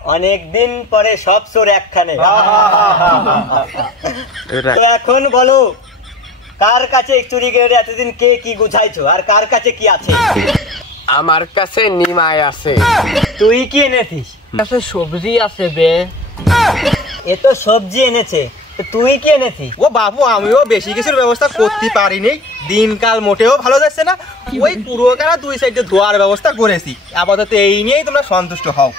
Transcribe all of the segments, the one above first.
অনেকদিন পরে সব চোর একখানে। তো এখন বলো, কার কাছে চুরি করে এতদিন কে কি গুছাইছো, আর কার কাছে কি আছে? আমার কাছে নিমাই আছে। তুই কি এনেছিস? কাছে সবজি আছে বে। এ তো সবজি এনেছে, তুই কি এনেছিস? ও বাবু, আমিও বেশি কিছুর ব্যবস্থা করতে পারিনি, দিনকাল মোটেও ভালো যাচ্ছে না। ওই পুরোকারা দুই সাইডে ধোয়ার ব্যবস্থা করেছি, আপাতত এই নিয়েই তোমরা সন্তুষ্ট হও।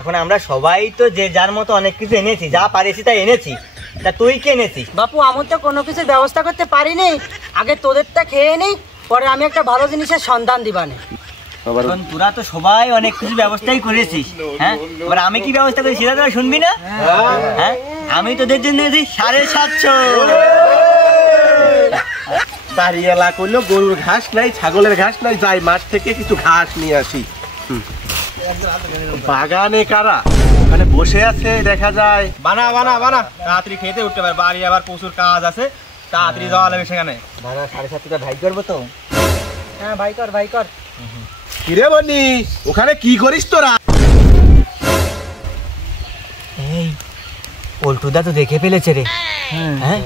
এখন আমরা সবাই তো যে যার মতো অনেক কিছু এনেছি, যা পারেছি তাই এনেছি। তা তুই কি এনেছিস? বাপু, আমি তো কোনো কিছু ব্যবস্থা করতে পারিনি। আগে তোদেরটা খেয়ে নেই, পরে আমি একটা ভালো জিনিসের সন্ধান দিবানে। এখন তোরা তো সবাই অনেক কিছু ব্যবস্থাই করেছিস, হ্যাঁ? এবার আমি কি ব্যবস্থা করেছি সেটা তোরা শুনবি না? হ্যাঁ, আমি তোদের জন্য এনেছি 750। বাড়ি এলা করলো, গরুর ঘাস নাই, ছাগলের ঘাস নাই, যাই মাঠ থেকে কিছু ঘাস নিয়ে আসি। বাগানে কারা ওখানে বসে আছে দেখা যায়। বানা বানা বানা, তাড়াতাড়ি খেতে উঠতে পারে, বাড়ি আবার প্রচুর কাজ আছে, তাড়াতাড়ি যাওয়া লাগবে সেখানে। ভাড়া 750 ভাই করবো তো? হ্যাঁ ভাই কর, ভাই কর। কিরে বনি, ওখানে কি করিস তোরা? এই পল্টুদা তো দেখে ফেলেছে রে। হ্যাঁ,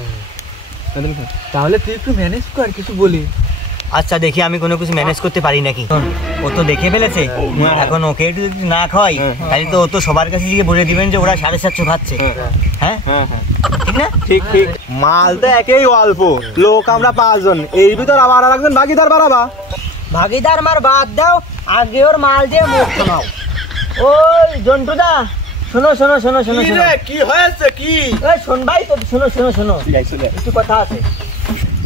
তাহলে তুই একটু ম্যানেজ কর, কিছু বলি। আচ্ছা দেখি আমি কোনো কিছু ম্যানেজ করতে পারি নাকি। ও তো দেখে ফেলেছে, এখন ওকে একটু যদি না খাওয়াই তাহলে তো ও তো সবার কাছে গিয়ে বলে দিবেন যে ওরা 750 খাচ্ছে। হ্যাঁ, ঠিক না? ঠিক ঠিক, মাল তো একেই অল্প, লোক আমরা 5 জন, এই ভিতর আবার আর একজন ভাগিদার বাড়াবা। ভাগিদার মার বাদ দাও, আগে ওর মাল দিয়ে মুখ থামাও। ওই জন্টুদা, শোনো শোনো শোনো শোনো শোনো। কি হয়েছে কি? এই শোন ভাই, তো শোনো শোনো শোনো, একটু কথা আছে।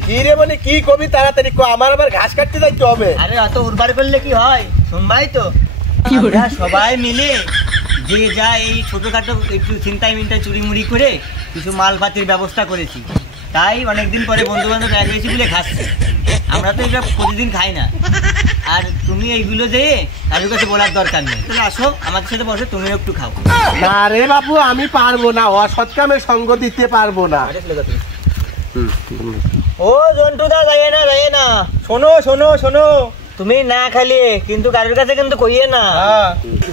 কি রে বনি, কি কবি তাড়াতাড়ি কো, আমার আবার ঘাস কাটতে যাইতে হবে। আরে অত উড়বার করলে কি হয়? শোন ভাই, তো আমরা সবাই মিলে যে যা এই ছোটখাটো একটু ছিনতাই মিনতাই চুরি মুড়ি করে কিছু মালপাতির ব্যবস্থা করেছি, তাই অনেকদিন পরে বন্ধু বান্ধব এক বেশি বলে খাচ্ছে। আমরা তো এটা প্রতিদিন খাই না, আর তুমি এইগুলো যেয়ে কারোর কাছে বলার দরকার নেই। তাহলে আসো আমাদের সাথে বসে, তুমিও একটু খাও। না রে বাবু, আমি পারবো না, অসৎ কামে সঙ্গ দিতে পারবো না। ও জন্টুদা, যাইয়ে না যাইয়ে না, শোনো শোনো শোনো, তুমি না খালি কিন্তু কারোর কাছে কিন্তু কইয়ে না।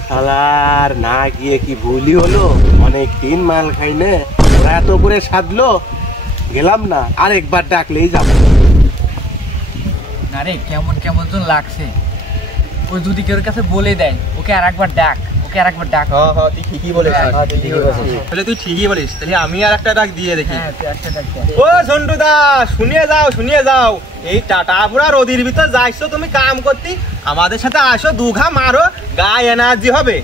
শালার না গিয়ে কি ভুলই হলো, অনেক দিন মাল খাই না, ওরা এত করে সাধলো, গেলাম না, আরেকবার ডাকলেই যাবো। না রে, কেমন কেমন তো লাগছে। ও যদি কেউ কাছে বলে দেয়, ওকে আর একবার ডাক, ওকে আর একবার ডাক। তুই ঠিকই বলিস, তাহলে তুই ঠিকই বলিস, তাহলে আমি আর একটা ডাক দিয়ে দেখি। হ্যাঁ, তুই একটা ডাক দে। ও ঝন্টুদা, শুনিয়ে যাও শুনিয়ে যাও, এই টাটা পুরা রোদির ভিতর যাইছো তুমি কাম করতে, আমাদের সাথে আসো, দুঘা মারো, গায়ে এনার্জি হবে।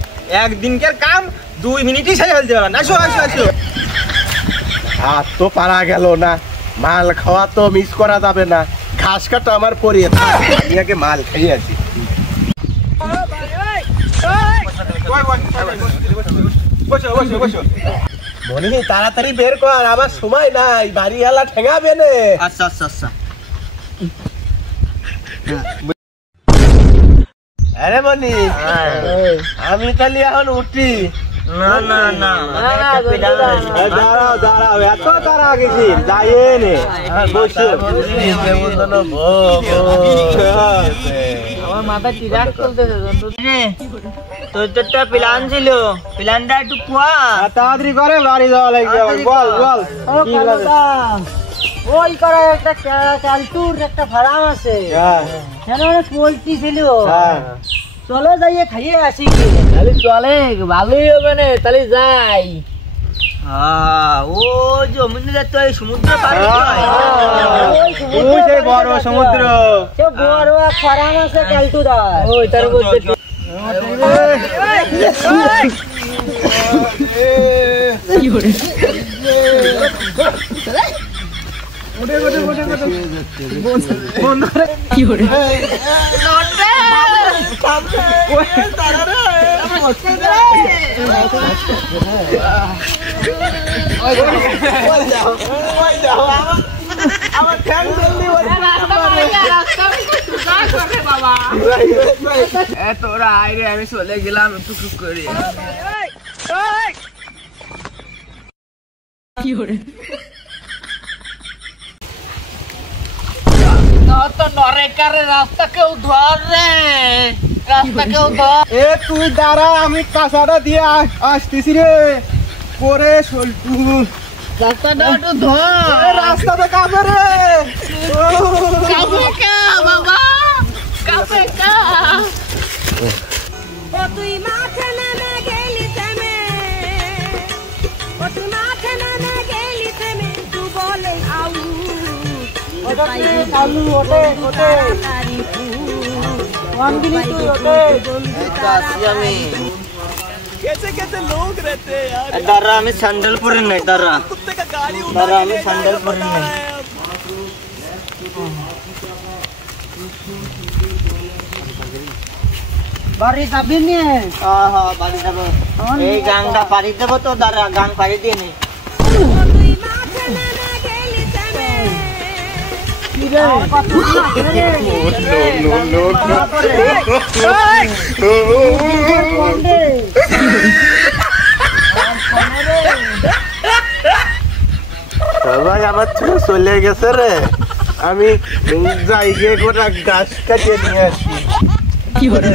একদিনকার কাম 2 মিনিটই শেষ ফেলতে পারবেন। আসো আসো আসো। আর তো পারা গেল না, মাল খাওয়া তো মিস করা যাবে না, ঘাস কাটা আমার পরিয়ে, আমি আগে মাল খেয়ে আসি। মনে তাড়াতাড়ি বের কর, আমার সময় নাই, বাড়ি এলা ঠেঙাবে না। আচ্ছা আচ্ছা আচ্ছা। আরে মনি, আমি তাহলে এখন উঠি। না না না, দাঁড়াও দাঁড়াও, এত তারা গেছি, যাইয়ে নে, বসো। আমার মাথা চিরাক চলতেছে। তোর তো একটা প্ল্যান ছিল, প্ল্যানটা একটু কোয়া। তাড়াতাড়ি করে, বাড়ি যাওয়া লাগবে। বল বল। ওই করে একটা ক্যালটুর একটা ফার্ম আছে, কেন অনেক পোল্ট্রি ছিল, চলো যাইয়ে খাইয়ে আসি। তাহলে চলে, ভালোই হবে না, তাহলে যাই। ও জমিনে তো এই সমুদ্র পার, বড় সমুদ্র, বড় এক ফার্ম আছে ক্যালটুদার, ওই তার মধ্যে কি করে কি করে তোরা আইরে, আমি চলে গেলাম একটু করে। কি করে তো নরেকারে রাস্তা কেউ ধর রে। এ তুই দাঁড়া, আমি কাঁচাটা দিয়ে আসতেছি রে। করে সল্টু রাস্তাটা একটু ধর। রাস্তাতে কাঁপে রে। তুই মাঠে নেমে গেলি থেমে, তুই মাঠে নেমে গেলি থেমে, তু বলে আউ ওটা কি কালু ওটে ওটে ওয়াঙ্গিলি তুই ওটে দাঁড়া আমি স্যান্ডেল পরে নাই, দাঁড়া দাঁড়া আমি স্যান্ডেল পরে নাই। বাড়ি যাবি নিয়ে হ্যাঁ হ্যাঁ বাড়ি যাবো। এই গাংটা পাড়ি দেবো তো, দাঁড়া গাং পাড়ি দিয়ে নি। তুই মাঠে নেমে গেলি থেমে, কি রে কত রে সবাই আমার ছেলে চলে গেছে রে, আমি যাই গিয়ে গোটা গাছ কাটিয়ে নিয়ে আসি। কি করে